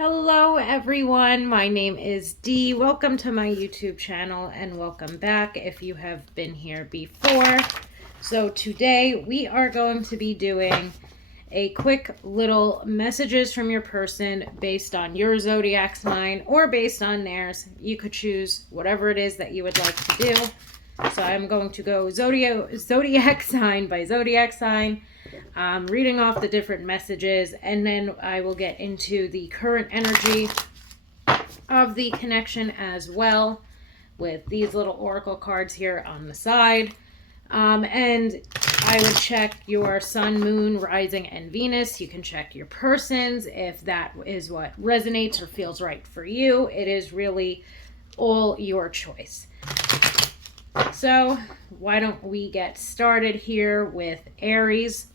Hello everyone, my name is Dee. Welcome to my YouTube channel and welcome back if you have been here before. So today we are going to be doing a quick little messages from your person based on your zodiac sign or based on theirs. You could choose whatever it is that you would like to do. So I'm going to go zodiac sign by zodiac sign, reading off the different messages, and then I will get into the current energy of the connection as well with these little oracle cards here on the side. And I would check your sun, moon, rising, and Venus. You can check your persons if that is what resonates or feels right for you. It is really all your choice. So why don't we get started here with Aries.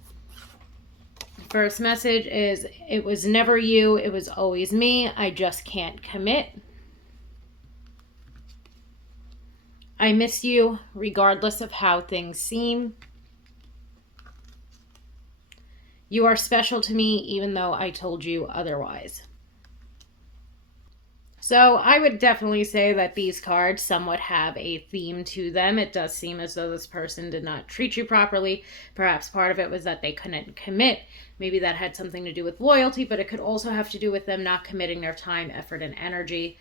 First message is, it was never you, it was always me. I just can't commit. I miss you regardless of how things seem. You are special to me even though I told you otherwise. So I would definitely say that these cards somewhat have a theme to them. It does seem as though this person did not treat you properly. Perhaps part of it was that they couldn't commit. Maybe that had something to do with loyalty, but it could also have to do with them not committing their time, effort, and energy.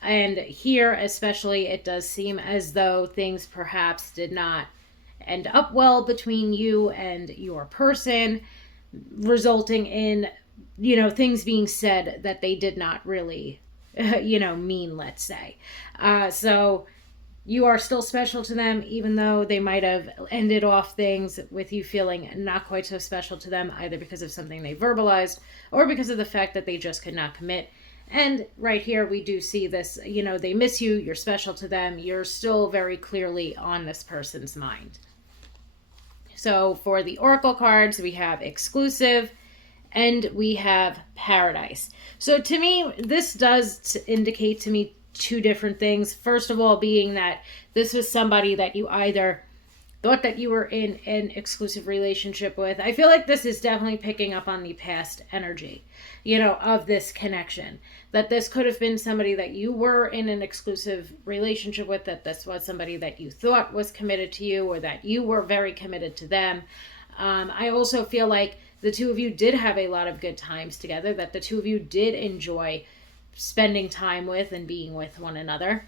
And here especially, it does seem as though things perhaps did not end up well between you and your person, resulting in, things being said that they did not really mean, let's say. So you are still special to them, even though they might have ended off things with you feeling not quite so special to them, either because of something they verbalized or because of the fact that they just could not commit. And right here, we do see this, they miss you, you're special to them, you're still very clearly on this person's mind. So for the oracle cards, we have exclusive, and we have paradise. So to me, this does indicate to me two different things. First of all, being that this was somebody that you either thought that you were in an exclusive relationship with. I feel like this is definitely picking up on the past energy, of this connection. That this could have been somebody that you were in an exclusive relationship with, that this was somebody that you thought was committed to you, or that you were very committed to them. I also feel like the two of you did have a lot of good times together, that the two of you did enjoy spending time with and being with one another.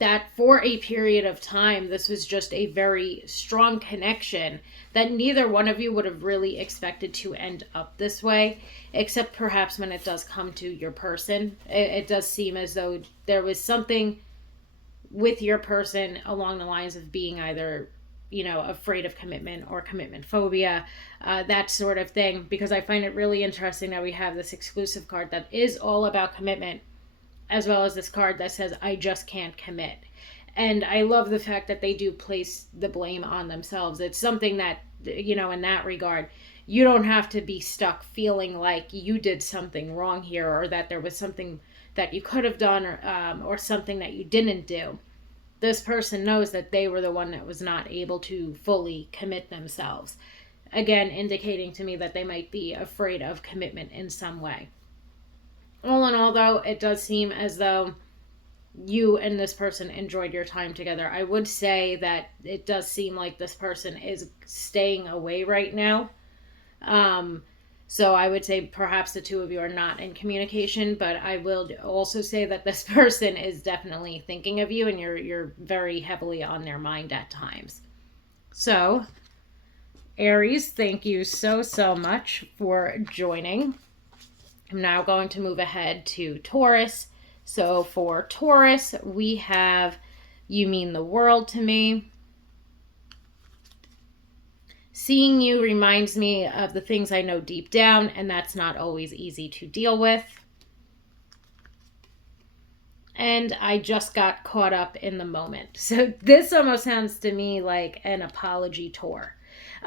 That for a period of time, this was just a very strong connection that neither one of you would have really expected to end up this way, except perhaps when it does come to your person. It does seem as though there was something with your person along the lines of being either afraid of commitment or commitment phobia, that sort of thing, because I find it really interesting that we have this exclusive card that is all about commitment, as well as this card that says, I just can't commit. And I love the fact that they do place the blame on themselves. It's something that, in that regard, you don't have to be stuck feeling like you did something wrong here, or that there was something that you could have done, or something that you didn't do. This person knows that they were the one that was not able to fully commit themselves. Again, indicating to me that they might be afraid of commitment in some way. All in all, though, it does seem as though you and this person enjoyed your time together. I would say that it does seem like this person is staying away right now. So I would say perhaps the two of you are not in communication, but I will also say that this person is definitely thinking of you, and you're very heavily on their mind at times. So, Aries, thank you so much for joining. I'm now going to move ahead to Taurus. So for Taurus, we have, you mean the world to me. Seeing you reminds me of the things I know deep down, and that's not always easy to deal with. And I just got caught up in the moment. So this almost sounds to me like an apology tour.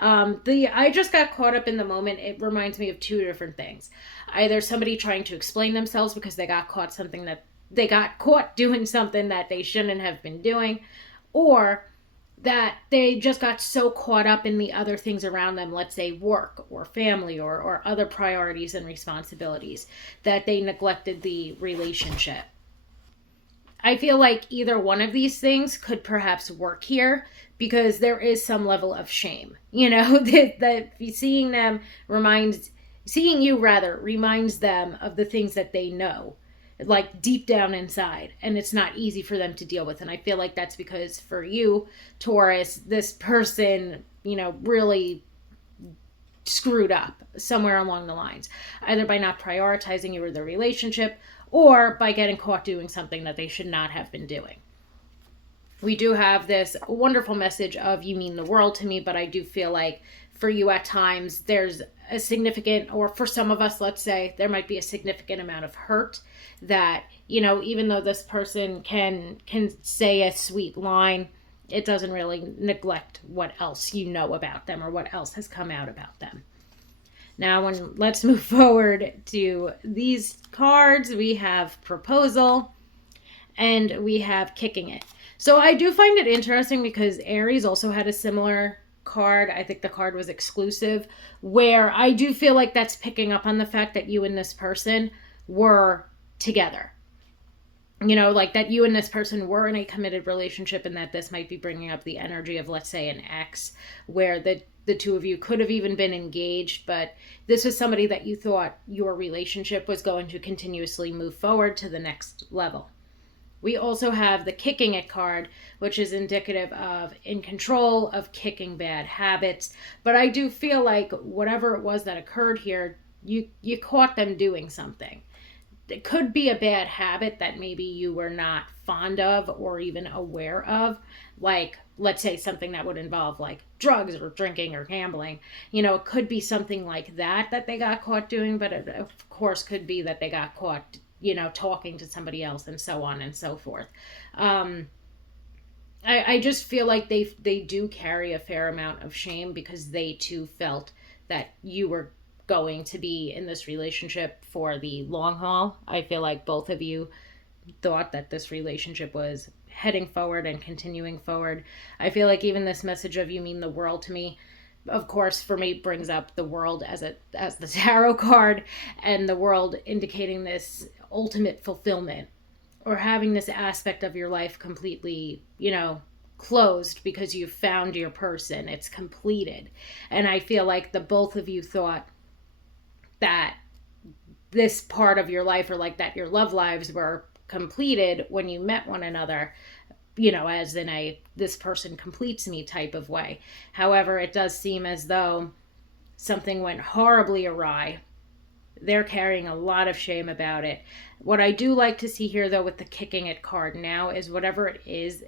I just got caught up in the moment. It reminds me of two different things. Either somebody trying to explain themselves because they got caught doing something that they shouldn't have been doing, or that they just got so caught up in the other things around them, let's say work or family or other priorities and responsibilities, that they neglected the relationship. I feel like either one of these things could perhaps work here because there is some level of shame. That seeing you rather reminds them of the things that they know, like deep down inside, and it's not easy for them to deal with. And I feel like that's because for you, Taurus, this person, really screwed up somewhere along the lines, either by not prioritizing you or the relationship, or by getting caught doing something that they should not have been doing. We do have this wonderful message of you mean the world to me, but I do feel like for you at times there's a significant, or for some of us, let's say, there might be a significant amount of hurt that, even though this person can say a sweet line, it doesn't really neglect what else you know about them or what else has come out about them. Now, let's move forward to these cards. We have proposal and we have kicking it. So I do find it interesting because Aries also had a similar card. I think the card was exclusive, where I do feel like that's picking up on the fact that you and this person were together. Like that you and this person were in a committed relationship, and that this might be bringing up the energy of, let's say, an ex, where the two of you could have even been engaged, but this was somebody that you thought your relationship was going to continuously move forward to the next level. We also have the kicking it card, which is indicative of in control, of kicking bad habits. But I do feel like whatever it was that occurred here, you caught them doing something. It could be a bad habit that maybe you were not fond of or even aware of, like, let's say, something that would involve like drugs or drinking or gambling. It could be something like that they got caught doing, but it of course could be that they got caught talking to somebody else, and so on and so forth. I just feel like they do carry a fair amount of shame because they too felt that you were going to be in this relationship for the long haul. I feel like both of you thought that this relationship was heading forward and continuing forward. I feel like even this message of you mean the world to me, of course, for me, brings up the world as the tarot card, and the world indicating this ultimate fulfillment, or having this aspect of your life completely, closed because you've found your person. It's completed. And I feel like the both of you thought that this part of your life, or like that your love lives were completed when you met one another, as in a this person completes me type of way. However, it does seem as though something went horribly awry. They're carrying a lot of shame about it. What I do like to see here, though, with the kicking it card now is whatever it is,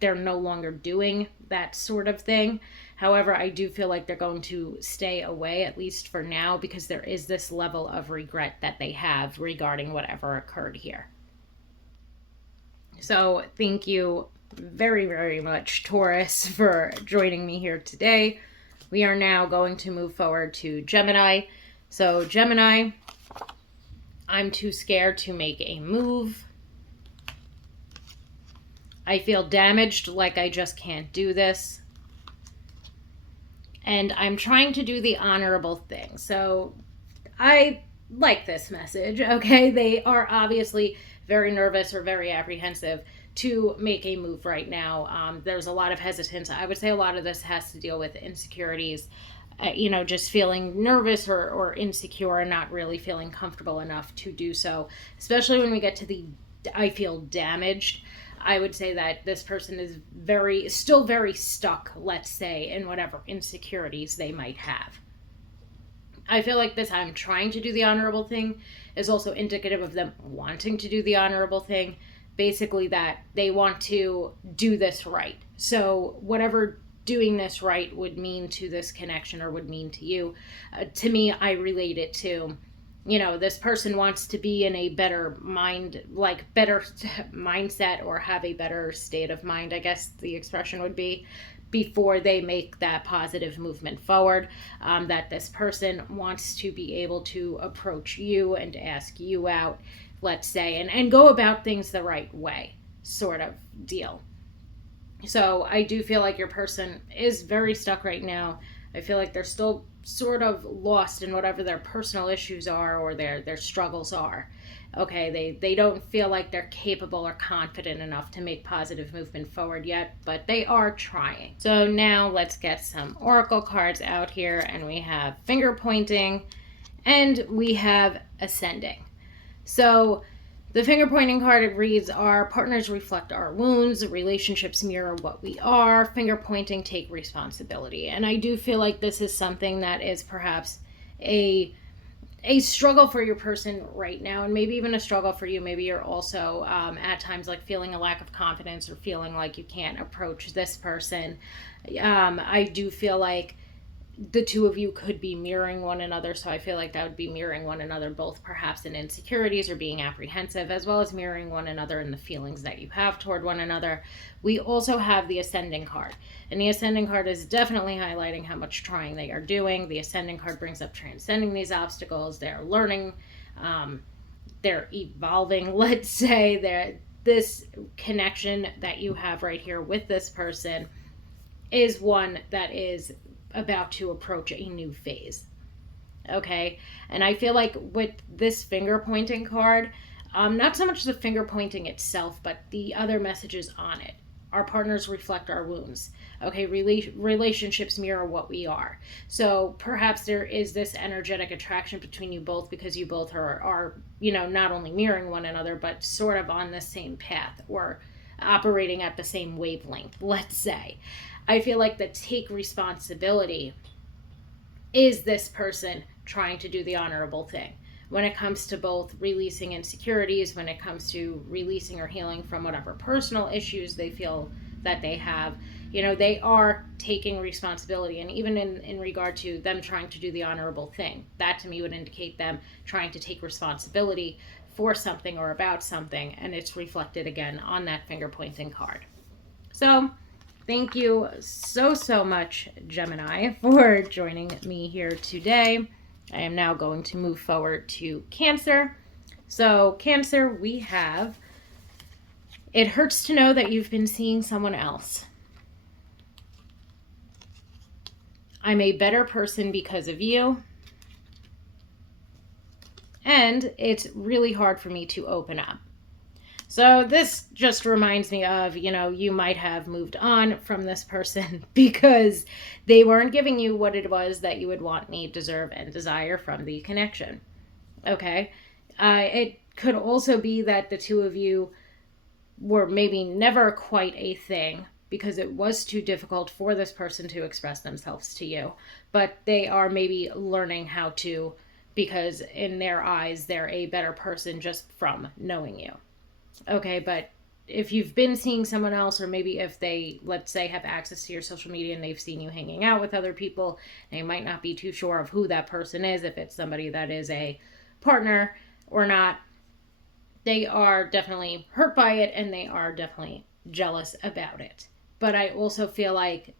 they're no longer doing that sort of thing. However, I do feel like they're going to stay away, at least for now, because there is this level of regret that they have regarding whatever occurred here. So thank you very, very much, Taurus, for joining me here today. We are now going to move forward to Gemini. So Gemini, I'm too scared to make a move. I feel damaged, like I just can't do this. And I'm trying to do the honorable thing. So I like this message, okay? They are obviously very nervous or very apprehensive to make a move right now. There's a lot of hesitance. I would say a lot of this has to deal with insecurities, just feeling nervous or insecure and not really feeling comfortable enough to do so. Especially when we get to the I feel damaged. I would say that this person is still very stuck, let's say, in whatever insecurities they might have. I feel like this I'm trying to do the honorable thing is also indicative of them wanting to do the honorable thing. Basically that they want to do this right. So whatever doing this right would mean to this connection or would mean to you, to me, I relate it to, this person wants to be in a better mindset, or have a better state of mind, I guess the expression would be, before they make that positive movement forward. That this person wants to be able to approach you and ask you out, let's say, and go about things the right way, sort of deal. So I do feel like your person is very stuck right now. I feel like they're still sort of lost in whatever their personal issues are or their struggles are. Okay, they don't feel like they're capable or confident enough to make positive movement forward yet, but they are trying. So now let's get some oracle cards out here, and we have finger pointing and we have ascending. So the finger pointing card, it reads, our partners reflect our wounds, relationships mirror what we are, finger pointing, take responsibility. And I do feel like this is something that is perhaps a struggle for your person right now, and maybe even a struggle for you. Maybe you're also at times like feeling a lack of confidence or feeling like you can't approach this person. I do feel like the two of you could be mirroring one another. So I feel like that would be mirroring one another, both perhaps in insecurities or being apprehensive, as well as mirroring one another in the feelings that you have toward one another. We also have the ascending card. And the ascending card is definitely highlighting how much trying they are doing. The ascending card brings up transcending these obstacles. They're learning, they're evolving, let's say. This connection that you have right here with this person is one that is about to approach a new phase. Okay. And I feel like with this finger pointing card, not so much the finger pointing itself, but the other messages on it. Our partners reflect our wounds. Okay. Relationships mirror what we are. So perhaps there is this energetic attraction between you both because you both are not only mirroring one another, but sort of on the same path or operating at the same wavelength, let's say. I feel like the take responsibility is this person trying to do the honorable thing when it comes to both releasing insecurities, when it comes to releasing or healing from whatever personal issues they feel that they have. They are taking responsibility. And even in regard to them trying to do the honorable thing, that to me would indicate them trying to take responsibility for something or about something. And it's reflected again on that finger pointing card. So thank you so much, Gemini, for joining me here today. I am now going to move forward to Cancer. So, Cancer, we have, it hurts to know that you've been seeing someone else. I'm a better person because of you. And it's really hard for me to open up. So this just reminds me of, you might have moved on from this person because they weren't giving you what it was that you would want, need, deserve, and desire from the connection. Okay? It could also be that the two of you were maybe never quite a thing because it was too difficult for this person to express themselves to you. But they are maybe learning how to, because in their eyes, they're a better person just from knowing you. Okay, but if you've been seeing someone else, or maybe if they, let's say, have access to your social media and they've seen you hanging out with other people, they might not be too sure of who that person is, if it's somebody that is a partner or not. They are definitely hurt by it and they are definitely jealous about it. But I also feel like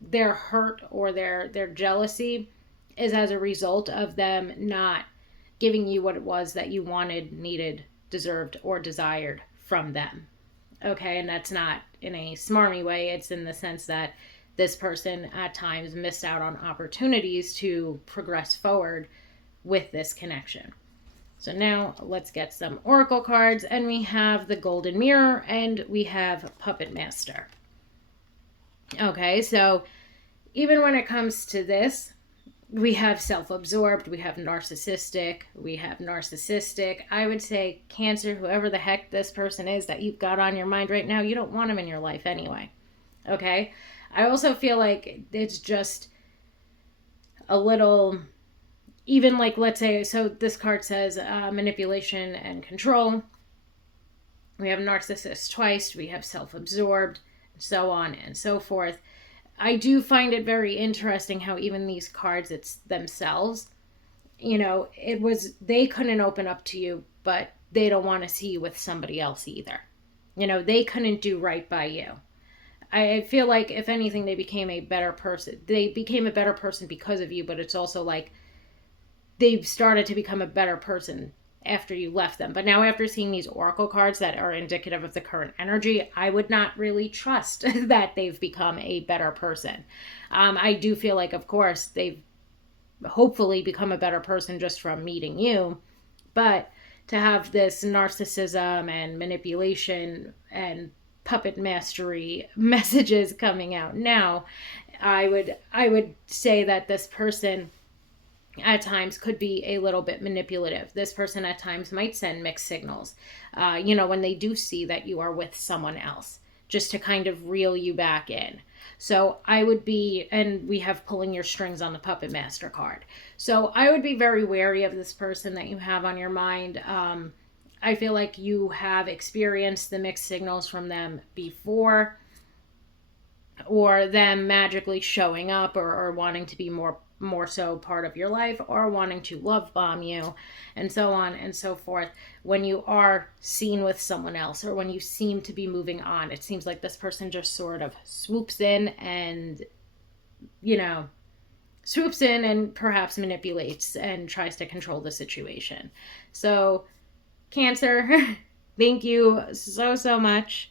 their hurt or their jealousy is as a result of them not giving you what it was that you wanted, needed, deserved, or desired from them. Okay, and that's not in a smarmy way. It's in the sense that this person at times missed out on opportunities to progress forward with this connection. So now let's get some oracle cards, and we have the Golden Mirror and we have Puppet Master. Okay, so even when it comes to this, we have self-absorbed, we have narcissistic. I would say, Cancer, whoever the heck this person is that you've got on your mind right now, you don't want them in your life anyway. Okay? I also feel like it's just a little, even like, let's say, so this card says manipulation and control. We have narcissist twice, we have self-absorbed, so on and so forth. I do find it very interesting how even these cards themselves, they couldn't open up to you, but they don't want to see you with somebody else either. They couldn't do right by you. I feel like if anything, they became a better person. They became a better person because of you, but it's also like they've started to become a better person after you left them. But now, after seeing these oracle cards that are indicative of the current energy, I would not really trust that they've become a better person. I do feel like, of course, they've hopefully become a better person just from meeting you, but to have this narcissism and manipulation and puppet mastery messages coming out now, I would say that this person at times could be a little bit manipulative. This person at times might send mixed signals, when they do see that you are with someone else, just to kind of reel you back in. So I would be, and we have pulling your strings on the Puppet Master card. So I would be very wary of this person that you have on your mind. I feel like you have experienced the mixed signals from them before, or them magically showing up, or wanting to be more so part of your life, or wanting to love bomb you, and so on and so forth. When you are seen with someone else, or when you seem to be moving on, it seems like this person just sort of swoops in and perhaps manipulates and tries to control the situation. So, Cancer, thank you so much.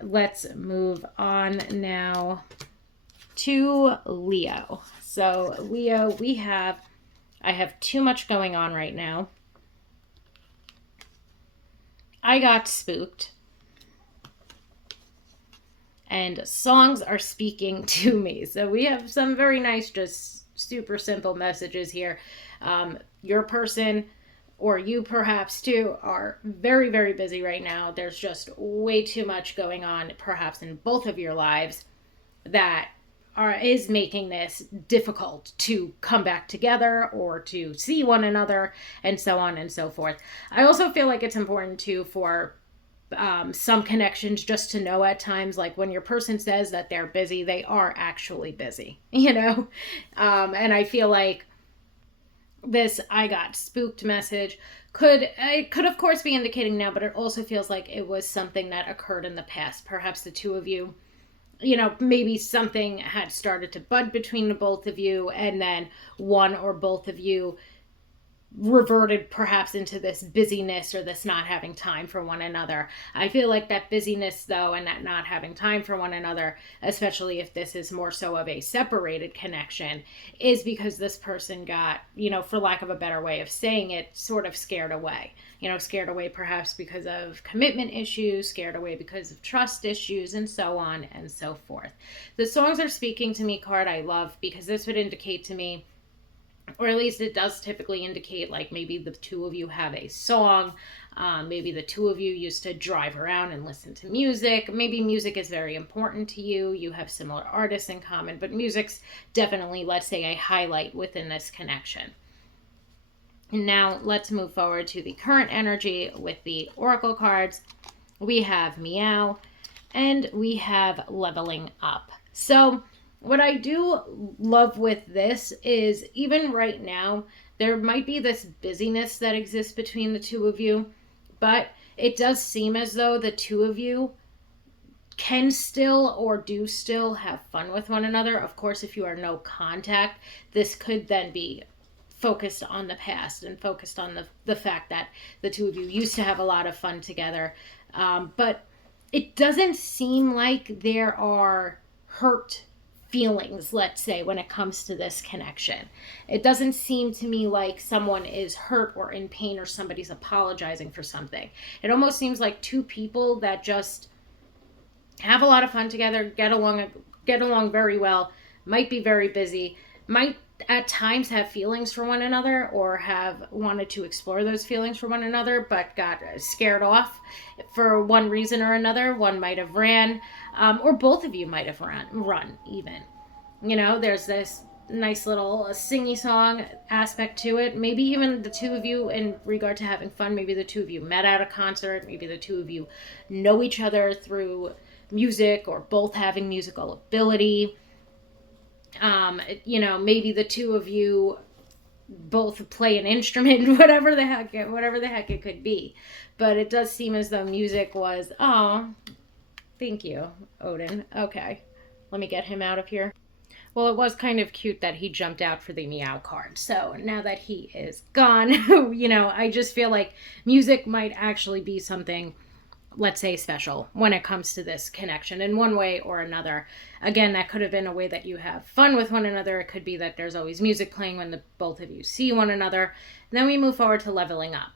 Let's move on now to Leo. So, Leo, I have too much going on right now. I got spooked. And songs are speaking to me. So we have some very nice, just super simple messages here. Your person, or you perhaps too, are very, very busy right now. There's just way too much going on, perhaps in both of your lives, that is making this difficult to come back together or to see one another, and so on and so forth. I also feel like it's important too for some connections just to know at times, like when your person says that they're busy, they are actually busy, and I feel like this "I got spooked" message could of course be indicating now, but it also feels like it was something that occurred in the past. Perhaps the two of you, maybe something had started to bud between the both of you, and then one or both of you reverted perhaps into this busyness, or this not having time for one another. I feel like that busyness, though, and that not having time for one another, especially if this is more so of a separated connection, is because this person got, for lack of a better way of saying it, sort of scared away. Scared away perhaps because of commitment issues, scared away because of trust issues, and so on and so forth. The songs are speaking to me card I love, because this would indicate to me, or at least it does typically indicate, like maybe the two of you have a song. Maybe the two of you used to drive around and listen to music. Maybe music is very important to you. You have similar artists in common, but music's definitely, let's say, a highlight within this connection. And now let's move forward to the current energy with the oracle cards. We have Meow, and we have Leveling Up. So what I do love with this is, even right now, there might be this busyness that exists between the two of you, but it does seem as though the two of you can still, or do still, have fun with one another. Of course, if you are no contact, this could then be focused on the past, and focused on the fact that the two of you used to have a lot of fun together. But it doesn't seem like there are hurt feelings, let's say, when it comes to this connection. It doesn't seem to me like someone is hurt or in pain, or somebody's apologizing for something. It almost seems like two people that just have a lot of fun together, get along very well, might be very busy, might at times have feelings for one another, or have wanted to explore those feelings for one another, but got scared off for one reason or another. One might have ran, or both of you might have run even. There's this nice little singy song aspect to it. Maybe even the two of you, in regard to having fun, maybe the two of you met at a concert, maybe the two of you know each other through music, or both having musical ability. Maybe the two of you both play an instrument, whatever the heck it could be. But it does seem as though music was, oh, thank you, Odin. Okay, let me get him out of here. Well, it was kind of cute that he jumped out for the meow card. So now that he is gone, I just feel like music might actually be something, let's say, special when it comes to this connection in one way or another. Again, that could have been a way that you have fun with one another. It could be that there's always music playing when the both of you see one another. And then we move forward to leveling up.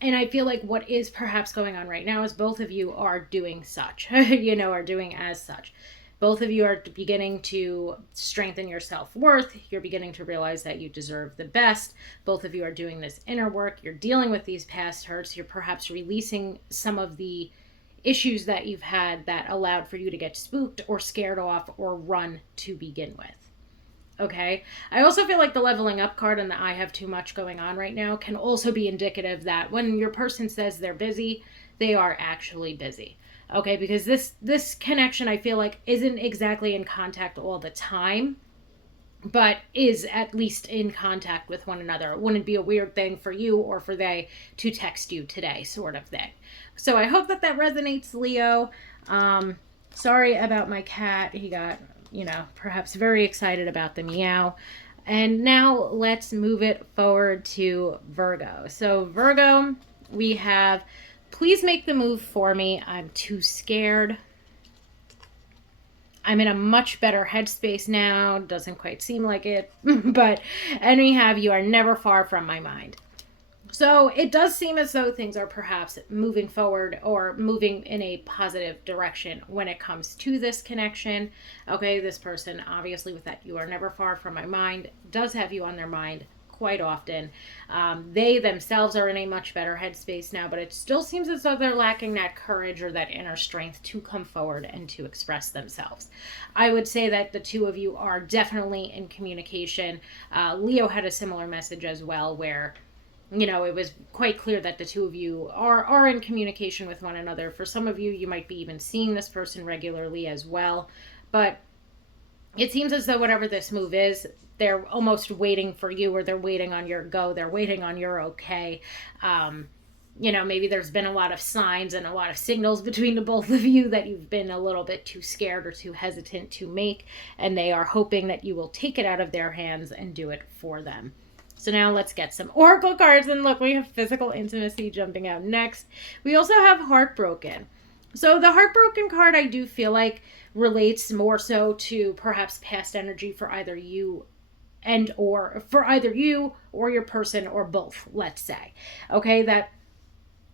And I feel like what is perhaps going on right now is both of you are doing such, are doing as such. Both of you are beginning to strengthen your self-worth. You're beginning to realize that you deserve the best. Both of you are doing this inner work. You're dealing with these past hurts. You're perhaps releasing some of the issues that you've had that allowed for you to get spooked or scared off or run to begin with. Okay. I also feel like the leveling up card and the I have too much going on right now can also be indicative that when your person says they're busy, they are actually busy. Okay, because this connection, I feel like, isn't exactly in contact all the time, but is at least in contact with one another. It wouldn't be a weird thing for you or for they to text you today, sort of thing. So I hope that resonates, Leo. Sorry about my cat. He got, perhaps very excited about the meow. And now let's move it forward to Virgo. So Virgo, we have... Please make the move for me. I'm too scared. I'm in a much better headspace now. Doesn't quite seem like it. But anyhow, you are never far from my mind. So it does seem as though things are perhaps moving forward or moving in a positive direction when it comes to this connection. Okay, this person, obviously with that you are never far from my mind, does have you on their mind quite often. They themselves are in a much better headspace now, but it still seems as though they're lacking that courage or that inner strength to come forward and to express themselves. I would say that the two of you are definitely in communication. Leo had a similar message as well, where it was quite clear that the two of you are in communication with one another. For some of you, you might be even seeing this person regularly as well. But it seems as though whatever this move is, they're almost waiting for you, or they're waiting on your go. They're waiting on your okay. Maybe there's been a lot of signs and a lot of signals between the both of you that you've been a little bit too scared or too hesitant to make, and they are hoping that you will take it out of their hands and do it for them. So now let's get some oracle cards, and look, we have physical intimacy jumping out next. We also have heartbroken. So the heartbroken card, I do feel like, relates more so to perhaps past energy for either you or your person, or both, let's say. Okay, that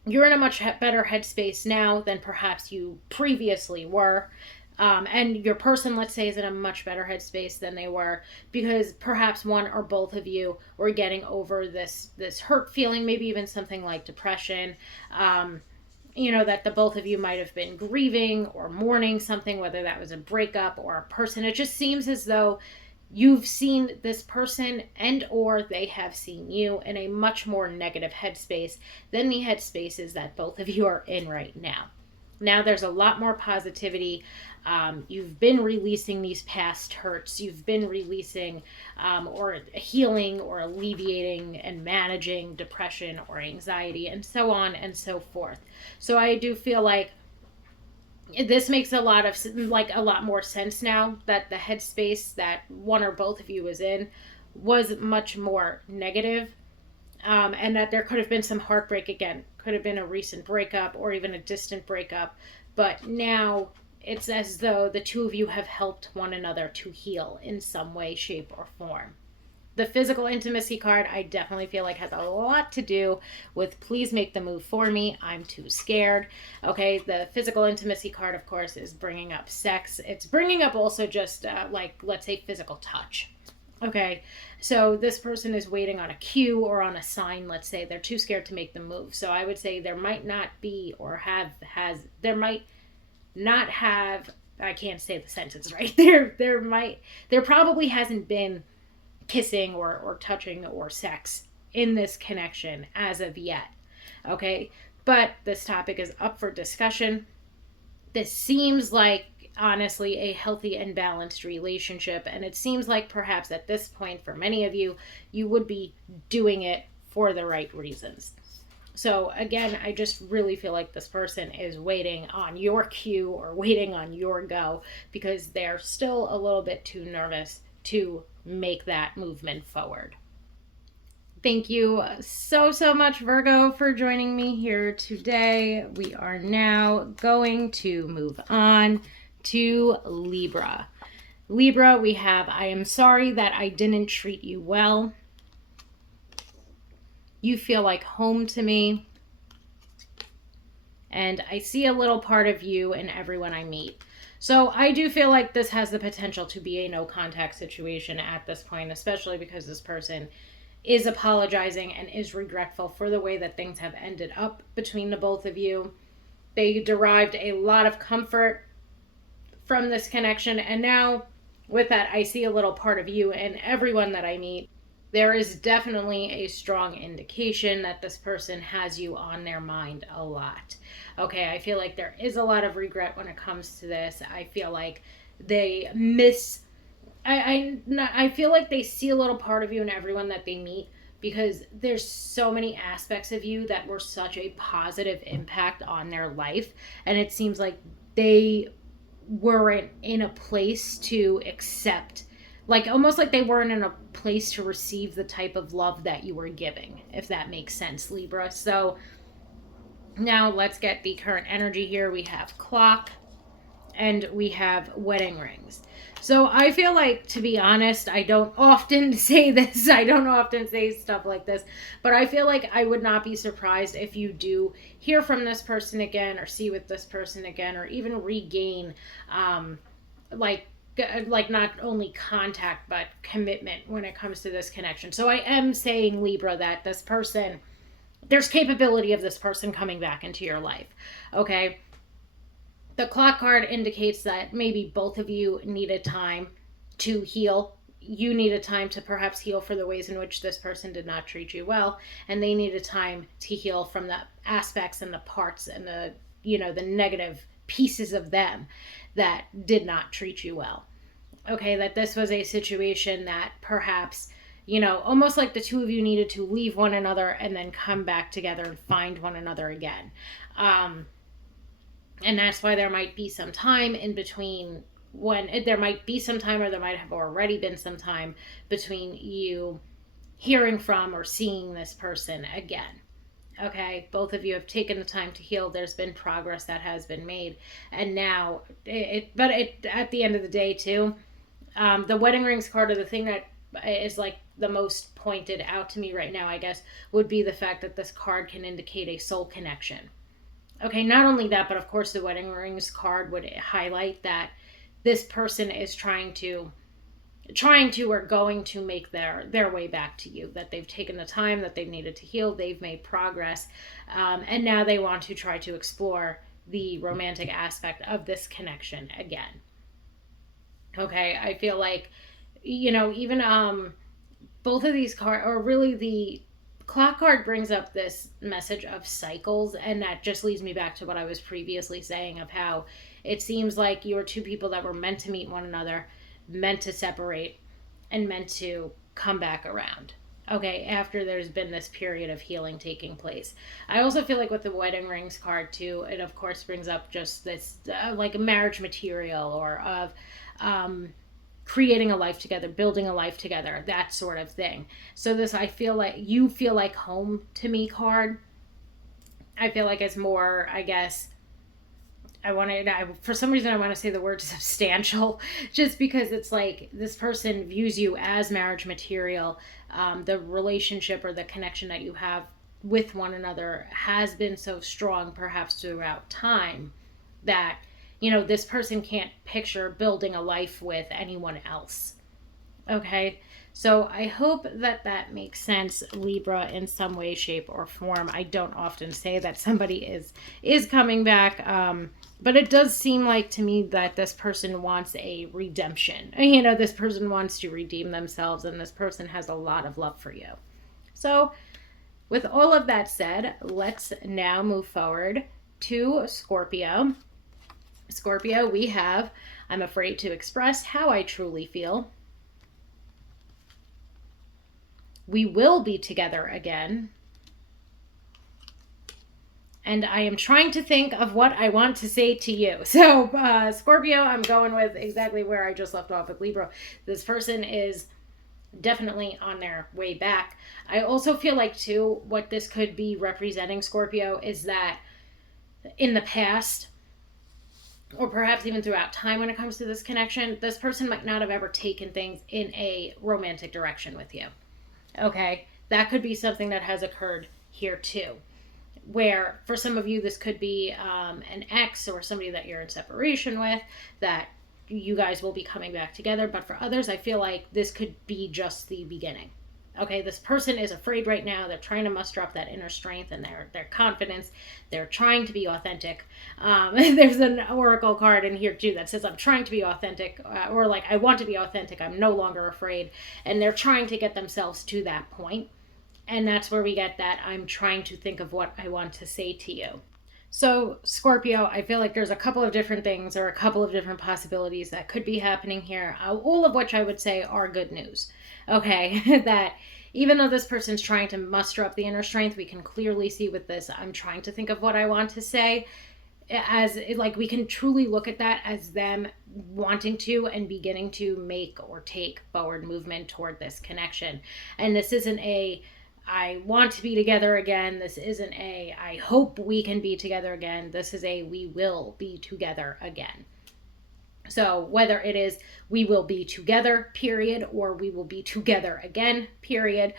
you're in a much better headspace now than perhaps you previously were. And your person, let's say, is in a much better headspace than they were, because perhaps one or both of you were getting over this hurt feeling, maybe even something like depression. That the both of you might have been grieving or mourning something, whether that was a breakup or a person. It just seems as though you've seen this person and or they have seen you in a much more negative headspace than the headspaces that both of you are in right now. Now there's a lot more positivity. You've been releasing these past hurts. You've been releasing or healing or alleviating and managing depression or anxiety, and so on and so forth. So I do feel like this makes a lot more sense now, that the headspace that one or both of you was in was much more negative, and that there could have been some heartbreak again. Could have been a recent breakup or even a distant breakup, but now it's as though the two of you have helped one another to heal in some way, shape, or form. The physical intimacy card, I definitely feel like, has a lot to do with please make the move for me. I'm too scared. Okay, the physical intimacy card, of course, is bringing up sex. It's bringing up also just let's say physical touch. Okay, so this person is waiting on a cue or on a sign. Let's say they're too scared to make the move. So I would say there might not be or there might not have, I can't say the sentence right. There probably hasn't been kissing or touching or sex in this connection as of yet. Okay, but this topic is up for discussion. This seems like, honestly, a healthy and balanced relationship, and it seems like perhaps at this point for many of you, you would be doing it for the right reasons. So again, I just really feel like this person is waiting on your cue or waiting on your go, because they're still a little bit too nervous to make that movement forward. Thank you so much, Virgo, for joining me here today. We are now going to move on to Libra. Libra, we have, I am sorry that I didn't treat you well. You feel like home to me. And I see a little part of you in everyone I meet. So I do feel like this has the potential to be a no contact situation at this point, especially because this person is apologizing and is regretful for the way that things have ended up between the both of you. They derived a lot of comfort from this connection, and now with that, I see a little part of you in everyone that I meet. There is definitely a strong indication that this person has you on their mind a lot. Okay, I feel like there is a lot of regret when it comes to this. I feel like they I feel like they see a little part of you in everyone that they meet, because there's so many aspects of you that were such a positive impact on their life, and it seems like they weren't in a place to accept, like almost like they weren't in a place to receive the type of love that you were giving, if that makes sense, Libra. So now let's get the current energy here. We have clock and we have wedding rings. So I feel like, to be honest, I don't often say this. I don't often say stuff like this, but I feel like I would not be surprised if you do hear from this person again, or see with this person again, or even regain, like not only contact but commitment when it comes to this connection. So I am saying, Libra, that this person, there's capability of this person coming back into your life. Okay. The clock card indicates that maybe both of you needed time to heal. You needed time to perhaps heal for the ways in which this person did not treat you well, and they needed time to heal from the aspects and the parts and the, the negative pieces of them that did not treat you well. Okay, that this was a situation that perhaps, almost like the two of you needed to leave one another and then come back together and find one another again. And that's why there might be some time in between, there might be some time, or there might have already been some time between you hearing from or seeing this person again. Okay, both of you have taken the time to heal. There's been progress that has been made, and now at the end of the day too, the wedding rings card, or the thing that is like the most pointed out to me right now, I guess, would be the fact that this card can indicate a soul connection. Okay, not only that, but of course the wedding rings card would highlight that this person is trying to or going to make their way back to you, that they've taken the time that they've needed to heal, they've made progress, and now they want to try to explore the romantic aspect of this connection again. Okay, I feel like, even both of these cards, or really the clock card, brings up this message of cycles, and that just leads me back to what I was previously saying of how it seems like you were two people that were meant to meet one another, meant to separate, and meant to come back around. Okay, after there's been this period of healing taking place. I also feel like with the wedding rings card too, it of course brings up just this like a marriage material, or of creating a life together, building a life together, that sort of thing. So this, I feel like, you feel like home to me card, I feel like it's more, I guess, for some reason I want to say the word substantial, just because it's like this person views you as marriage material. The relationship or the connection that you have with one another has been so strong, perhaps throughout time, that this person can't picture building a life with anyone else. Okay, so I hope that makes sense, Libra, in some way, shape, or form. I don't often say that somebody is coming back, but it does seem like to me that this person wants a redemption. This person wants to redeem themselves, and this person has a lot of love for you. So with all of that said, let's now move forward to Scorpio. Scorpio, we have, I'm afraid to express how I truly feel. We will be together again. and I am trying to think of what I want to say to you. So, Scorpio, I'm going with exactly where I just left off with Libra. This person is definitely on their way back. I also feel like, too, what this could be representing, Scorpio, is that in the past, or perhaps even throughout time when it comes to this connection, this person might not have ever taken things in a romantic direction with you. Okay? That could be something that has occurred here, too, where for some of you this could be an ex or somebody that you're in separation with that you guys will be coming back together. But for others, I feel like this could be just the beginning. Okay, this person is afraid right now. They're trying to muster up that inner strength and their confidence. They're trying to be authentic. There's an oracle card in here too that says, I'm trying to be authentic, or like, I want to be authentic. I'm no longer afraid. And they're trying to get themselves to that point. And that's where we get that I'm trying to think of what I want to say to you. So, Scorpio, I feel like there's a couple of different things or a couple of different possibilities that could be happening here, all of which I would say are good news. Okay, that even though this person's trying to muster up the inner strength, we can clearly see with this, I'm trying to think of what I want to say, as like we can truly look at that as them wanting to and beginning to make or take forward movement toward this connection. And this isn't a I want to be together again. This isn't a I hope we can be together again. This is a we will be together again. So whether it is we will be together, period, or we will be together again, period,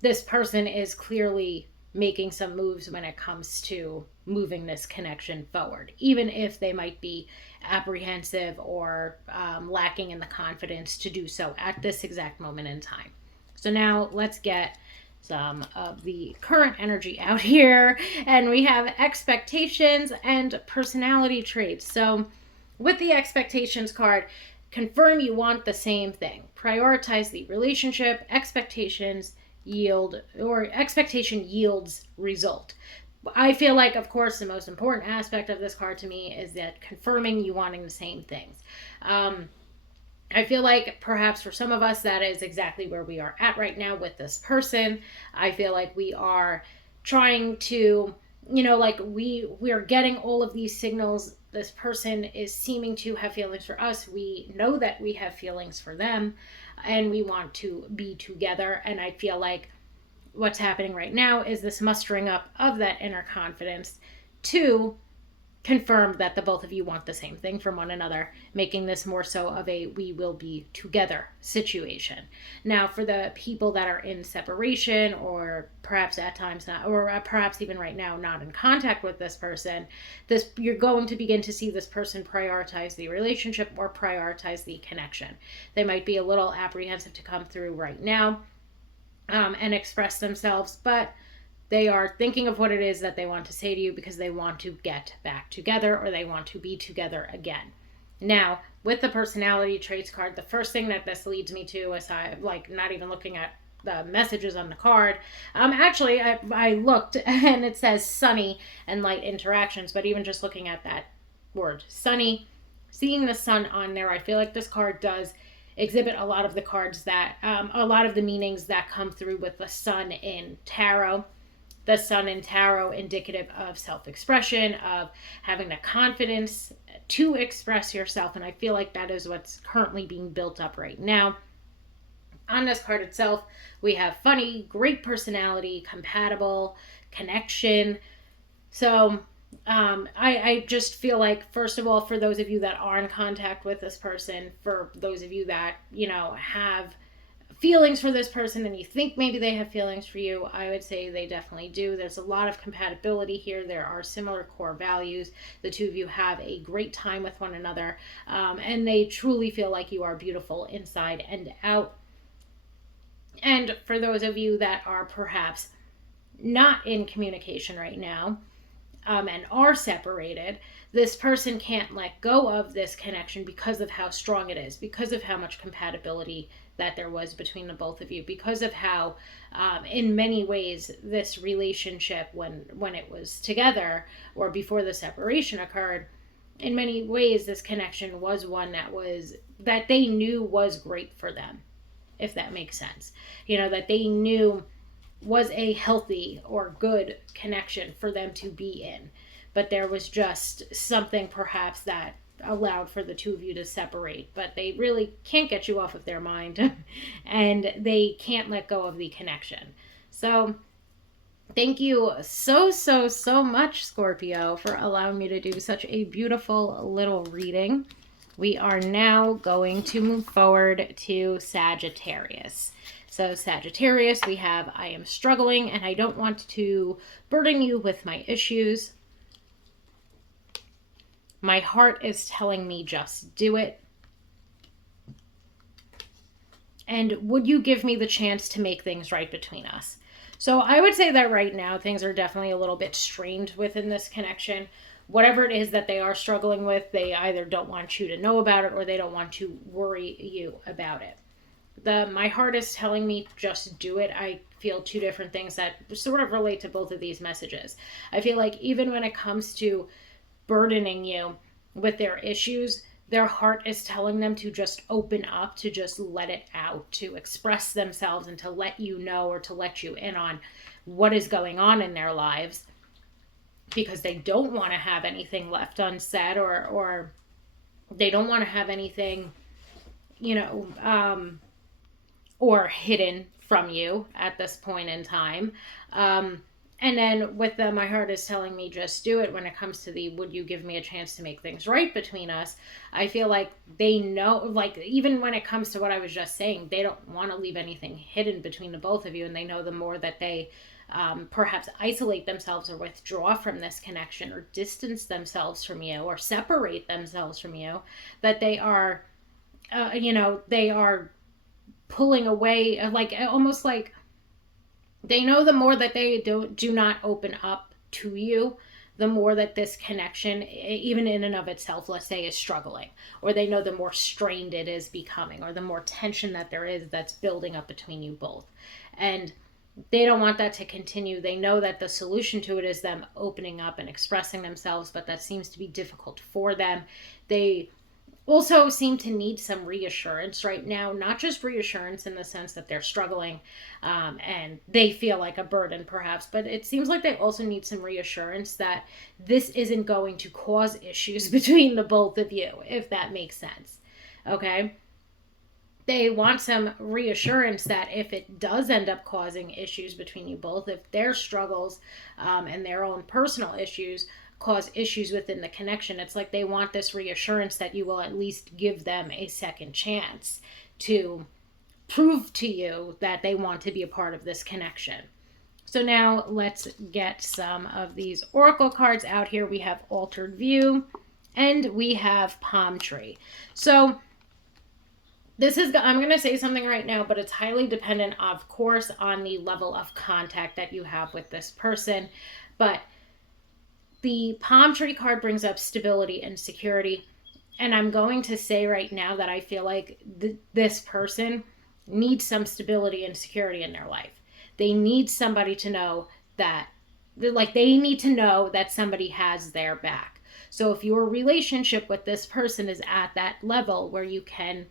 this person is clearly making some moves when it comes to moving this connection forward, even if they might be apprehensive or lacking in the confidence to do so at this exact moment in time. So now let's get some of the current energy out here. And we have expectations and personality traits. So with the expectations card, confirm you want the same thing. Prioritize the relationship. Expectation yields result. I feel like, of course, the most important aspect of this card to me is that confirming you wanting the same things. I feel like perhaps for some of us, that is exactly where we are at right now with this person. I feel like we are trying to, like we are getting all of these signals. This person is seeming to have feelings for us. We know that we have feelings for them and we want to be together. And I feel like what's happening right now is this mustering up of that inner confidence to confirm that the both of you want the same thing from one another, making this more so of a we will be together situation. Now, for the people that are in separation or perhaps at times not, or perhaps even right now not in contact with this person, you're going to begin to see this person prioritize the relationship or prioritize the connection. They might be a little apprehensive to come through right now and express themselves, but they are thinking of what it is that they want to say to you because they want to get back together or they want to be together again. Now, with the personality traits card, the first thing that this leads me to, aside, like not even looking at the messages on the card, actually, I looked and it says sunny and light interactions, but even just looking at that word, sunny, seeing the sun on there, I feel like this card does exhibit a lot of the cards that, a lot of the meanings that come through with the sun in tarot. The sun in tarot indicative of self-expression, of having the confidence to express yourself. And I feel like that is what's currently being built up right now. On this card itself, we have funny, great personality, compatible, connection. So I just feel like, first of all, for those of you that are in contact with this person, for those of you that, have feelings for this person and you think maybe they have feelings for you, I would say they definitely do. There's a lot of compatibility here. There are similar core values. The two of you have a great time with one another, and they truly feel like you are beautiful inside and out. And for those of you that are perhaps not in communication right now, and are separated, this person can't let go of this connection because of how strong it is, because of how much compatibility that there was between the both of you, because of how in many ways this relationship when it was together or before the separation occurred, in many ways this connection was one that they knew was great for them, if that makes sense. That they knew was a healthy or good connection for them to be in. But there was just something perhaps that allowed for the two of you to separate. But they really can't get you off of their mind and they can't let go of the connection. So thank you so much, Scorpio, for allowing me to do such a beautiful little reading. We are now going to move forward to Sagittarius. So Sagittarius, we have, I am struggling and I don't want to burden you with my issues. My heart is telling me just do it. And would you give me the chance to make things right between us? So I would say that right now things are definitely a little bit strained within this connection. Whatever it is that they are struggling with, they either don't want you to know about it or they don't want to worry you about it. My heart is telling me just do it. I feel two different things that sort of relate to both of these messages. I feel like even when it comes to burdening you with their issues, their heart is telling them to just open up, to just let it out, to express themselves and to let you know or to let you in on what is going on in their lives, because they don't want to have anything left unsaid, or they don't want to have anything, or hidden from you at this point in time. And then with the, my heart is telling me just do it when it comes to the, would you give me a chance to make things right between us? I feel like they know, like, even when it comes to what I was just saying, they don't want to leave anything hidden between the both of you. And they know the more that they perhaps isolate themselves or withdraw from this connection or distance themselves from you or separate themselves from you, that they are, they are pulling away, like almost like they know the more that they do not open up to you, the more that this connection, even in and of itself, let's say, is struggling, or they know the more strained it is becoming, or the more tension that there is that's building up between you both. And they don't want that to continue. They know that the solution to it is them opening up and expressing themselves, but that seems to be difficult for them. They also seem to need some reassurance right now, not just reassurance in the sense that they're struggling and they feel like a burden perhaps, but it seems like they also need some reassurance that this isn't going to cause issues between the both of you, if that makes sense. Okay? They want some reassurance that if it does end up causing issues between you both, if their struggles and their own personal issues cause issues within the connection, it's like they want this reassurance that you will at least give them a second chance to prove to you that they want to be a part of this connection. So now let's get some of these oracle cards out here. We have Altered View and we have Palm Tree. So this is, I'm going to say something right now, but it's highly dependent, of course, on the level of contact that you have with this person. But the Palm Tree card brings up stability and security. And I'm going to say right now that I feel like this person needs some stability and security in their life. They need somebody to know that, like, they need to know that somebody has their back. So if your relationship with this person is at that level where you can,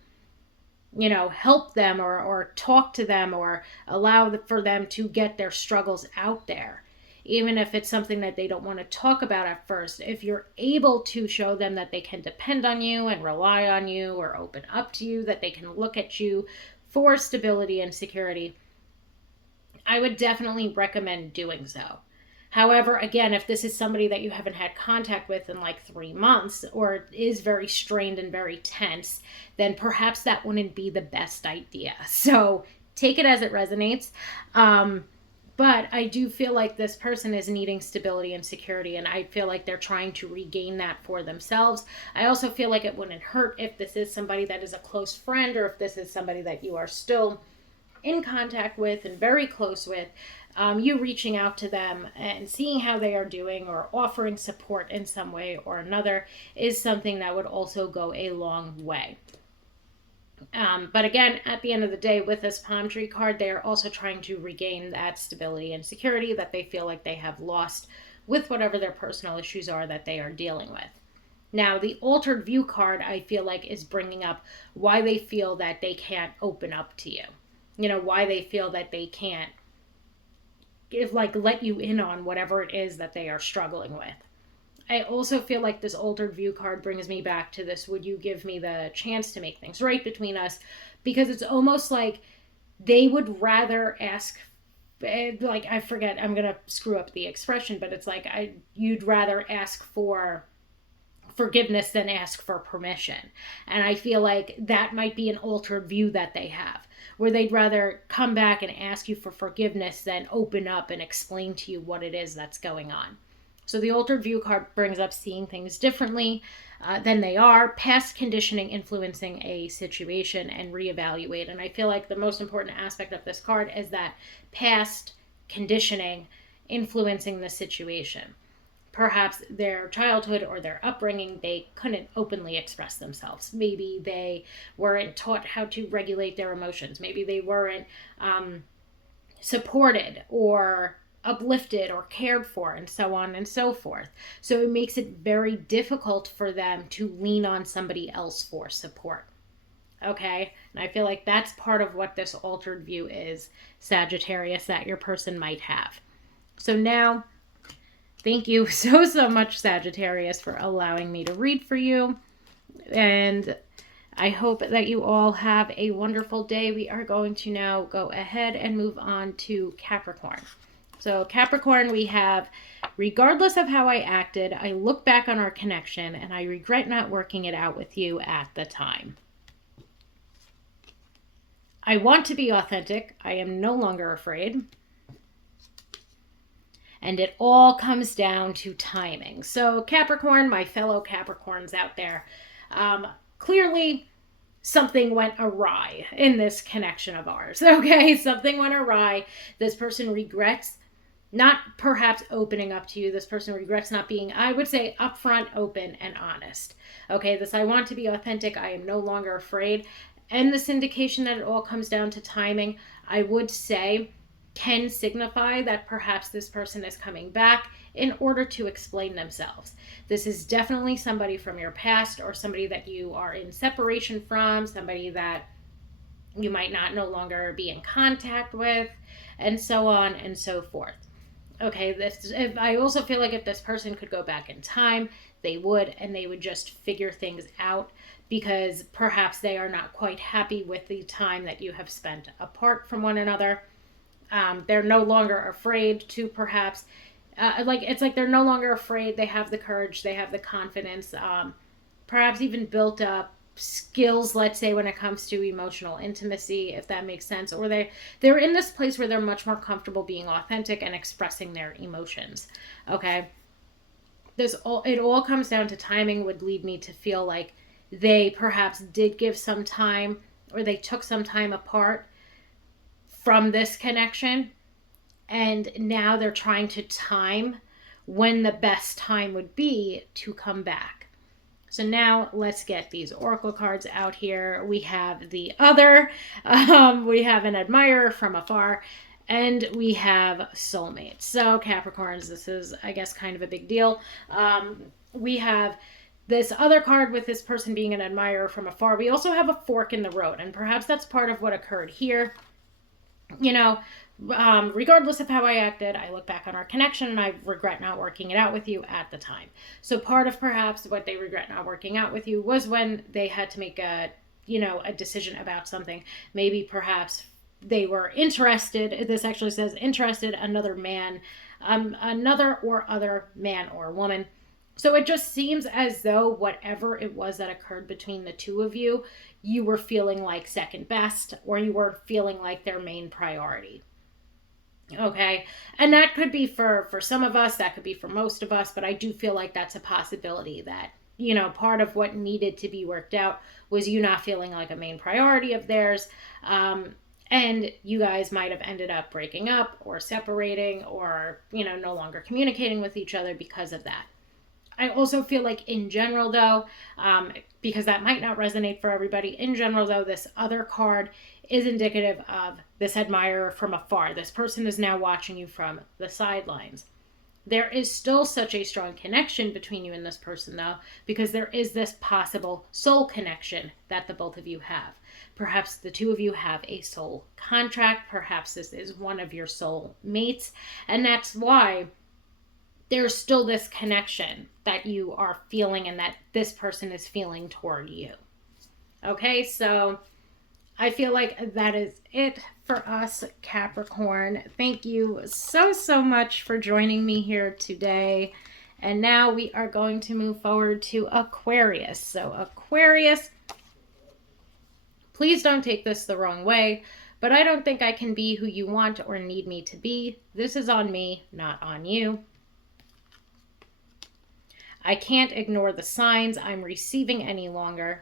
help them or talk to them or allow for them to get their struggles out there, even if it's something that they don't want to talk about at first, if you're able to show them that they can depend on you and rely on you or open up to you, that they can look at you for stability and security, I would definitely recommend doing so. However, again, if this is somebody that you haven't had contact with in like 3 months or is very strained and very tense, then perhaps that wouldn't be the best idea. So take it as it resonates. But I do feel like this person is needing stability and security, and I feel like they're trying to regain that for themselves. I also feel like it wouldn't hurt if this is somebody that is a close friend, or if this is somebody that you are still in contact with and very close with, you reaching out to them and seeing how they are doing or offering support in some way or another is something that would also go a long way. But again, at the end of the day, with this Palm Tree card, they are also trying to regain that stability and security that they feel like they have lost with whatever their personal issues are that they are dealing with. Now, the Altered View card, I feel like, is bringing up why they feel that they can't open up to you. Why they feel that they can't let you in on whatever it is that they are struggling with. I also feel like this altered view card brings me back to this, would you give me the chance to make things right between us? Because it's almost like they would rather ask, like, I forget, I'm going to screw up the expression, but it's like you'd rather ask for forgiveness than ask for permission. And I feel like that might be an altered view that they have, where they'd rather come back and ask you for forgiveness than open up and explain to you what it is that's going on. So the altered view card brings up seeing things differently than they are, past conditioning influencing a situation, and reevaluate. And I feel like the most important aspect of this card is that past conditioning influencing the situation. Perhaps their childhood or their upbringing, they couldn't openly express themselves. Maybe they weren't taught how to regulate their emotions. Maybe they weren't supported or uplifted or cared for, and so on and so forth. So it makes it very difficult for them to lean on somebody else for support. Okay? And I feel like that's part of what this altered view is, Sagittarius, that your person might have. So now, thank you so much, Sagittarius, for allowing me to read for you. And I hope that you all have a wonderful day. We are going to now go ahead and move on to Capricorn. So Capricorn, we have, regardless of how I acted, I look back on our connection and I regret not working it out with you at the time. I want to be authentic. I am no longer afraid. And it all comes down to timing. So Capricorn, my fellow Capricorns out there, clearly something went awry in this connection of ours. Okay, something went awry. This person regrets not perhaps opening up to you. This person regrets not being, I would say, upfront, open, and honest. Okay, this I want to be authentic. I am no longer afraid. And this indication that it all comes down to timing, I would say, can signify that perhaps this person is coming back in order to explain themselves. This is definitely somebody from your past or somebody that you are in separation from, somebody that you might not no longer be in contact with, and so on and so forth. Okay, I also feel like if this person could go back in time, they would, and they would just figure things out, because perhaps they are not quite happy with the time that you have spent apart from one another. They're no longer afraid to perhaps, it's like they're no longer afraid. They have the courage, they have the confidence, perhaps even built up skills, let's say, when it comes to emotional intimacy, if that makes sense. Or they're in this place where they're much more comfortable being authentic and expressing their emotions. Okay. It all comes down to timing. Would lead me to feel like they perhaps did give some time, or they took some time apart from this connection, and now they're trying to time when the best time would be to come back. So now let's get these oracle cards out here. We have the other, we have an admirer from afar, and we have soulmates. So Capricorns, this is, I guess, kind of a big deal. We have this other card with this person being an admirer from afar. We also have a fork in the road, and perhaps that's part of what occurred here. You know, regardless of how I acted, I look back on our connection and I regret not working it out with you at the time. So part of perhaps what they regret not working out with you was when they had to make a decision about something. Maybe perhaps they were interested. This actually says interested, another man, another or other man or woman. So it just seems as though whatever it was that occurred between the two of you, you were feeling like second best, or you were feeling like their main priority. Okay. And that could be for some of us, that could be for most of us, but I do feel like that's a possibility that, part of what needed to be worked out was you not feeling like a main priority of theirs. And you guys might have ended up breaking up or separating or, no longer communicating with each other because of that. I also feel like in general, though, because that might not resonate for everybody, in general, though, this other card is indicative of this admirer from afar. This person is now watching you from the sidelines. There is still such a strong connection between you and this person, though, because there is this possible soul connection that the both of you have. Perhaps the two of you have a soul contract. Perhaps this is one of your soul mates. And that's why there's still this connection that you are feeling and that this person is feeling toward you. Okay, so I feel like that is it for us, Capricorn. Thank you so much for joining me here today. And now we are going to move forward to Aquarius. So Aquarius, please don't take this the wrong way, but I don't think I can be who you want or need me to be. This is on me, not on you. I can't ignore the signs I'm receiving any longer.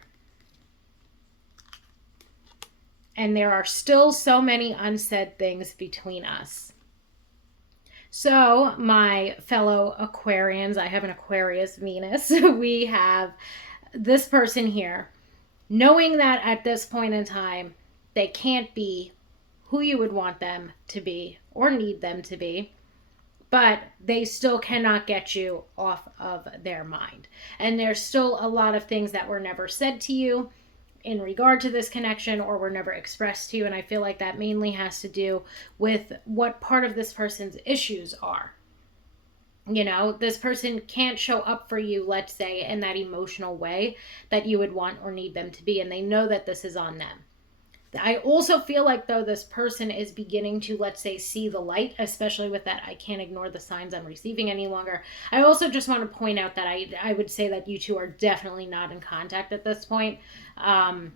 And there are still so many unsaid things between us. So, my fellow Aquarians, I have an Aquarius Venus. We have this person here, knowing that at this point in time, they can't be who you would want them to be or need them to be, but they still cannot get you off of their mind. And there's still a lot of things that were never said to you in regard to this connection or were never expressed to you. And I feel like that mainly has to do with what part of this person's issues are. You know, this person can't show up for you, let's say, in that emotional way that you would want or need them to be. And they know that this is on them. I also feel like, though, this person is beginning to, let's say, see the light, especially with that I can't ignore the signs I'm receiving any longer. I also just want to point out that I would say that you two are definitely not in contact at this point. And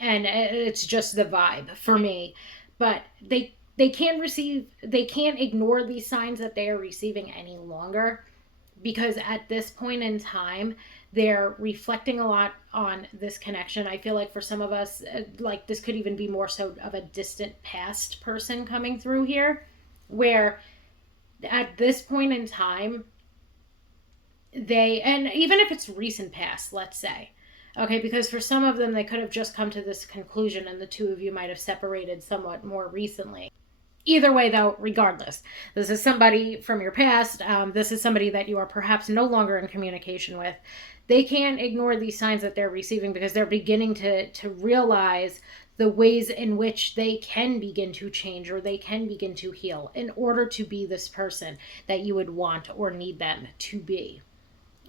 it's just the vibe for me. But they can't ignore these signs that they are receiving any longer, because at this point in time, they're reflecting a lot on this connection. I feel like for some of us, like this could even be more so of a distant past person coming through here, where at this point in time, and even if it's recent past, let's say, okay, because for some of them, they could have just come to this conclusion and the two of you might have separated somewhat more recently. Either way, though, regardless, this is somebody from your past. This is somebody that you are perhaps no longer in communication with. They can't ignore these signs that they're receiving because they're beginning to realize the ways in which they can begin to change or they can begin to heal in order to be this person that you would want or need them to be.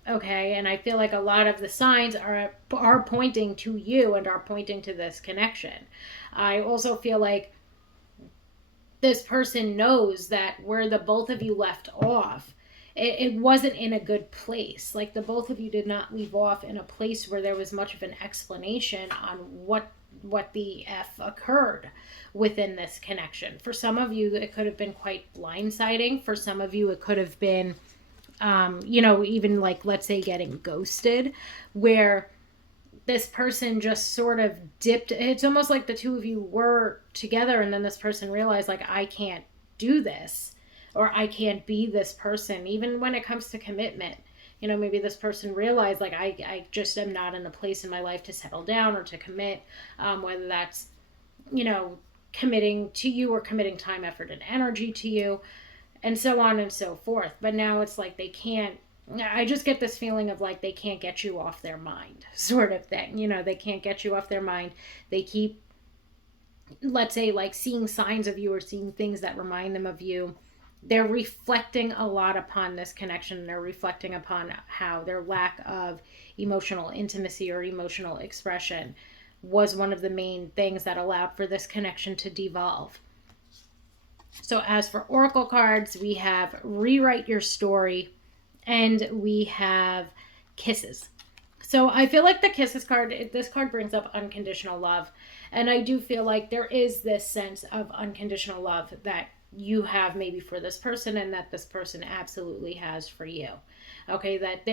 Okay, and I feel like a lot of the signs are pointing to you and are pointing to this connection. I also feel like this person knows that where the both of you left off, it wasn't in a good place. Like the both of you did not leave off in a place where there was much of an explanation on what the F occurred within this connection. For some of you, it could have been quite blindsiding. For some of you, it could have been, even like, let's say, getting ghosted, where this person just sort of dipped. It's almost like the two of you were together and then this person realized, like, I can't do this or I can't be this person. Even when it comes to commitment, maybe this person realized, like, I just am not in a place in my life to settle down or to commit, whether that's, committing to you or committing time, effort, and energy to you, and so on and so forth. But now it's like I just get this feeling of like they can't get you off their mind, sort of thing. They can't get you off their mind. They keep, let's say, like seeing signs of you or seeing things that remind them of you. They're reflecting a lot upon this connection. They're reflecting upon how their lack of emotional intimacy or emotional expression was one of the main things that allowed for this connection to devolve. So as for Oracle cards, we have Rewrite Your Story, and we have Kisses. So I feel like the Kisses card, this card brings up unconditional love. And I do feel like there is this sense of unconditional love that you have maybe for this person and that this person absolutely has for you. Okay, that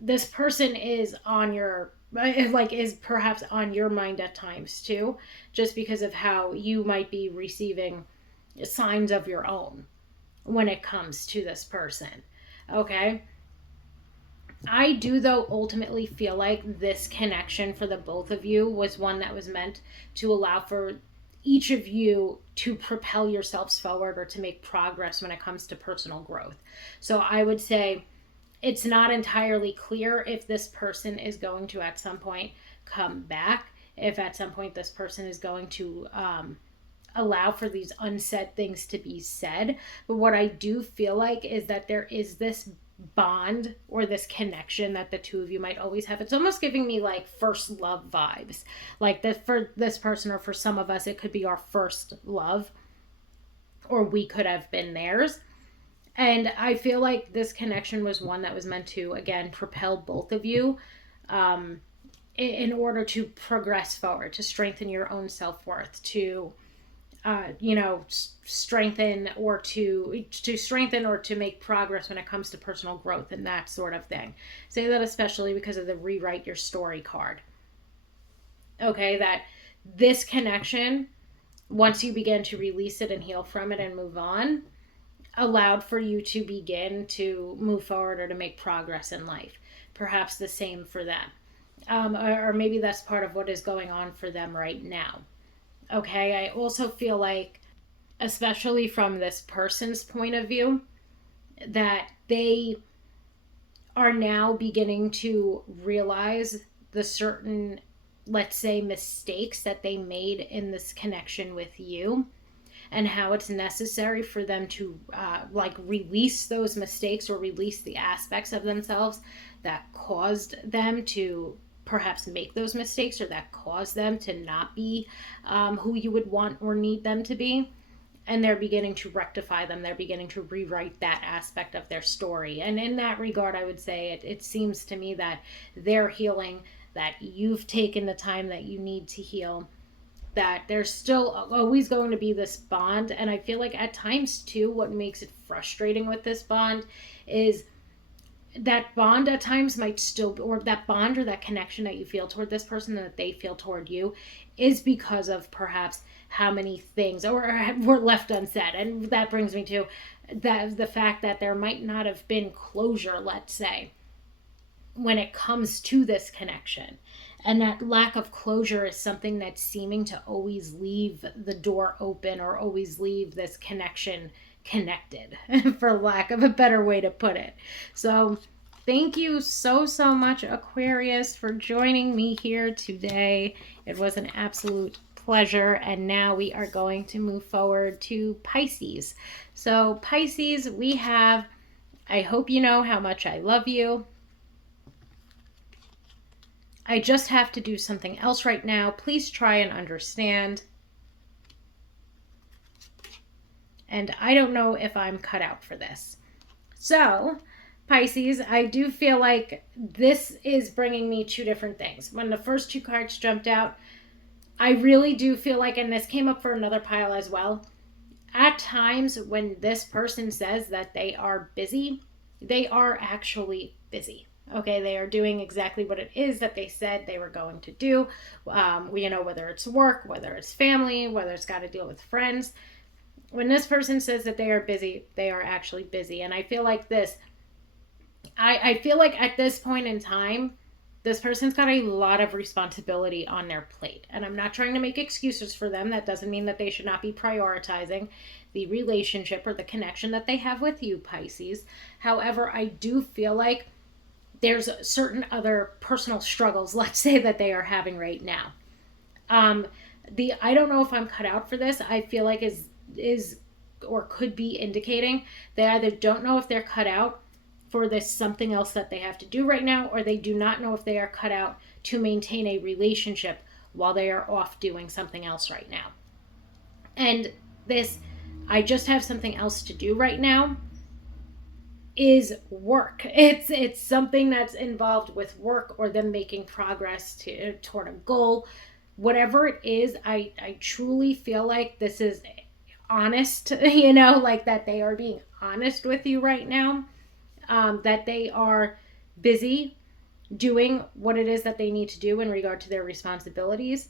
this person is is perhaps on your mind at times too, just because of how you might be receiving signs of your own when it comes to this person. Okay. I do, though, ultimately feel like this connection for the both of you was one that was meant to allow for each of you to propel yourselves forward or to make progress when it comes to personal growth. So I would say it's not entirely clear if this person is going to at some point come back. if at some point this person is going to allow for these unsaid things to be said. But what I do feel like is that there is this bond or this connection that the two of you might always have. It's almost giving me like first love vibes. Like that for this person, or for some of us, it could be our first love, or we could have been theirs. And I feel like this connection was one that was meant to, again, propel both of you um, in order to progress forward, to strengthen your own self-worth, to strengthen or to strengthen or to make progress when it comes to personal growth and that sort of thing. Say that especially because of the rewrite your story card. Okay, that this connection, once you begin to release it and heal from it and move on, allowed for you to begin to move forward or to make progress in life. Perhaps the same for them. Or maybe that's part of what is going on for them right now. Okay, I also feel like, especially from this person's point of view, that they are now beginning to realize the certain, let's say, mistakes that they made in this connection with you, and how it's necessary for them to release those mistakes, or release the aspects of themselves that caused them to perhaps make those mistakes, or that caused them to not be who you would want or need them to be. And they're beginning to rectify them. They're beginning to rewrite that aspect of their story. And in that regard, I would say it seems to me that they're healing, that you've taken the time that you need to heal, that there's still always going to be this bond. And I feel like at times too, what makes it frustrating with this bond is that bond at times might still, or that bond or that connection that you feel toward this person that they feel toward you, is because of perhaps how many things or were left unsaid. And that brings me to the fact that there might not have been closure, let's say, when it comes to this connection. And that lack of closure is something that's seeming to always leave the door open, or always leave this connection connected, for lack of a better way to put it. So thank you so much, Aquarius, for joining me here today. It was an absolute pleasure. And now we are going to move forward to Pisces. So Pisces, we have, I hope you know how much I love you. I just have to do something else right now. Please try and understand. And I don't know if I'm cut out for this. So, Pisces, I do feel like this is bringing me two different things. When the first two cards jumped out, I really do feel like, and this came up for another pile as well, at times when this person says that they are busy, they are actually busy. Okay, they are doing exactly what it is that they said they were going to do. Whether it's work, whether it's family, whether it's got to deal with friends. When this person says that they are busy, they are actually busy. And I feel like I feel like at this point in time, this person's got a lot of responsibility on their plate. And I'm not trying to make excuses for them. That doesn't mean that they should not be prioritizing the relationship or the connection that they have with you, Pisces. However, I do feel like there's certain other personal struggles, let's say, that they are having right now. I don't know if I'm cut out for this. I feel like is or could be indicating they either don't know if they're cut out for this something else that they have to do right now, or they do not know if they are cut out to maintain a relationship while they are off doing something else right now. And this, I just have something else to do right now, is work. It's something that's involved with work, or them making progress toward a goal. Whatever it is, I truly feel like this is honest, like that they are being honest with you right now, that they are busy doing what it is that they need to do in regard to their responsibilities.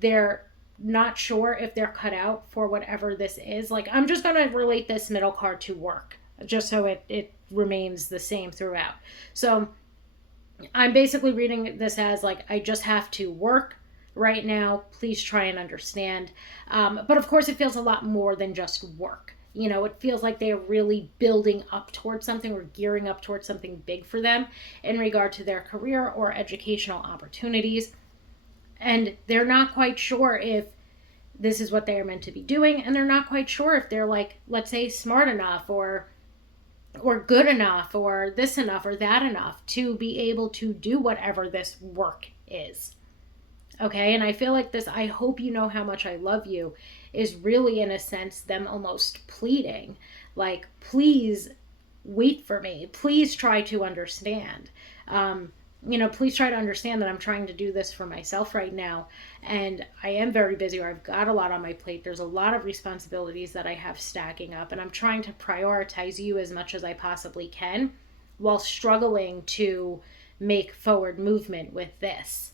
They're not sure if they're cut out for whatever this is. Like, I'm just going to relate this middle card to work, just so it remains the same throughout. So I'm basically reading this as like, I just have to work right now. Please try and understand. But of course, it feels a lot more than just work. It feels like they're really building up towards something, or gearing up towards something big for them in regard to their career or educational opportunities. And they're not quite sure if this is what they are meant to be doing, and they're not quite sure if they're, like, let's say, smart enough or good enough or this enough or that enough to be able to do whatever this work is. Okay, and I feel like this, I hope you know how much I love you, is really, in a sense, them almost pleading, like, please wait for me. Please try to understand. Please try to understand that I'm trying to do this for myself right now. And I am very busy, or I've got a lot on my plate. There's a lot of responsibilities that I have stacking up, and I'm trying to prioritize you as much as I possibly can while struggling to make forward movement with this,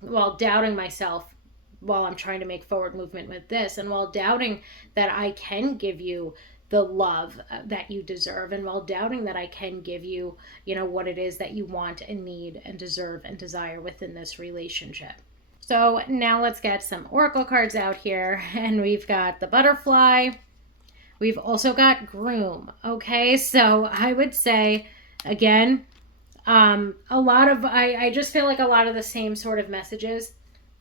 while doubting myself while I'm trying to make forward movement with this, and while doubting that I can give you the love that you deserve, and while doubting that I can give you, what it is that you want and need and deserve and desire within this relationship. So now let's get some oracle cards out here, and we've got the butterfly. We've also got groom. Okay, so I would say, again, a lot of, I just feel like a lot of the same sort of messages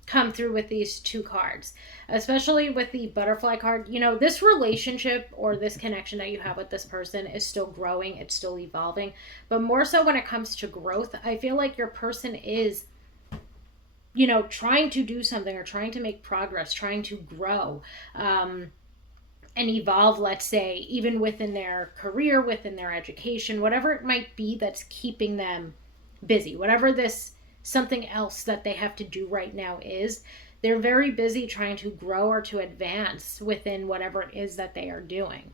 come through with these two cards, especially with the butterfly card. This relationship or this connection that you have with this person is still growing, it's still evolving, but more so when it comes to growth, I feel like your person is, trying to do something or trying to make progress, trying to grow, and evolve, let's say, even within their career, within their education, whatever it might be that's keeping them busy, whatever this something else that they have to do right now is, they're very busy trying to grow or to advance within whatever it is that they are doing.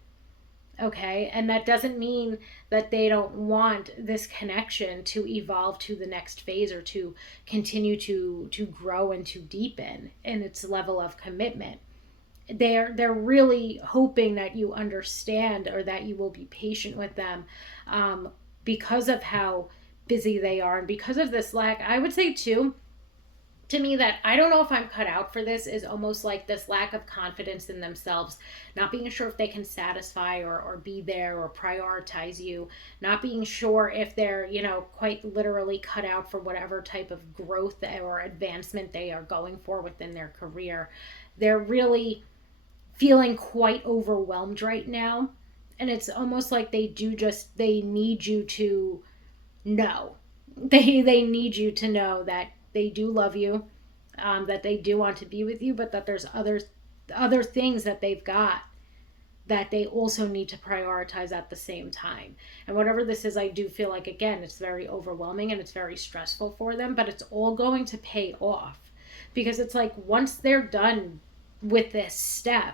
Okay, and that doesn't mean that they don't want this connection to evolve to the next phase or to continue to grow and to deepen in its level of commitment. They're really hoping that you understand, or that you will be patient with them, because of how busy they are, and because of this lack. I would say too, to me, that I don't know if I'm cut out for this, is almost like this lack of confidence in themselves, not being sure if they can satisfy or be there or prioritize you, not being sure if they're, quite literally cut out for whatever type of growth or advancement they are going for within their career. They're really feeling quite overwhelmed right now, and it's almost like they need you to know, they need you to know that they do love you, that they do want to be with you, but that there's other things that they've got that they also need to prioritize at the same time. And whatever this is, I do feel like, again, it's very overwhelming and it's very stressful for them, but it's all going to pay off, because it's like, once they're done with this step,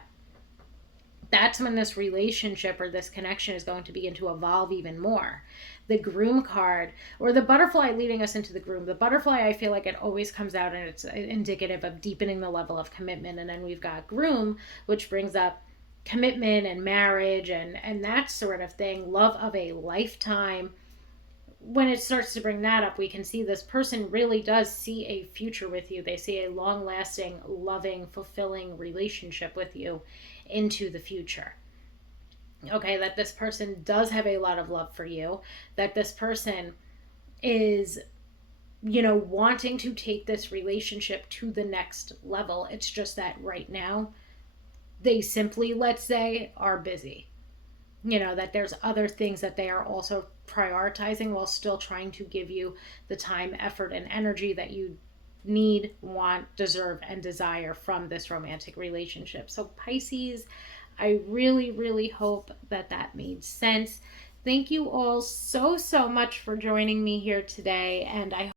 that's when this relationship or this connection is going to begin to evolve even more. The groom card, or the butterfly leading us into the groom. The butterfly, I feel like it always comes out and it's indicative of deepening the level of commitment. And then we've got groom, which brings up commitment and marriage and that sort of thing, love of a lifetime. When it starts to bring that up, we can see this person really does see a future with you. They see a long lasting, loving, fulfilling relationship with you into the future. Okay, that this person does have a lot of love for you, that this person is, wanting to take this relationship to the next level. It's just that right now, they simply, let's say, are busy. That there's other things that they are also prioritizing while still trying to give you the time, effort, and energy that you need, want, deserve, and desire from this romantic relationship. So Pisces, I really, really hope that made sense. Thank you all so much for joining me here today, and I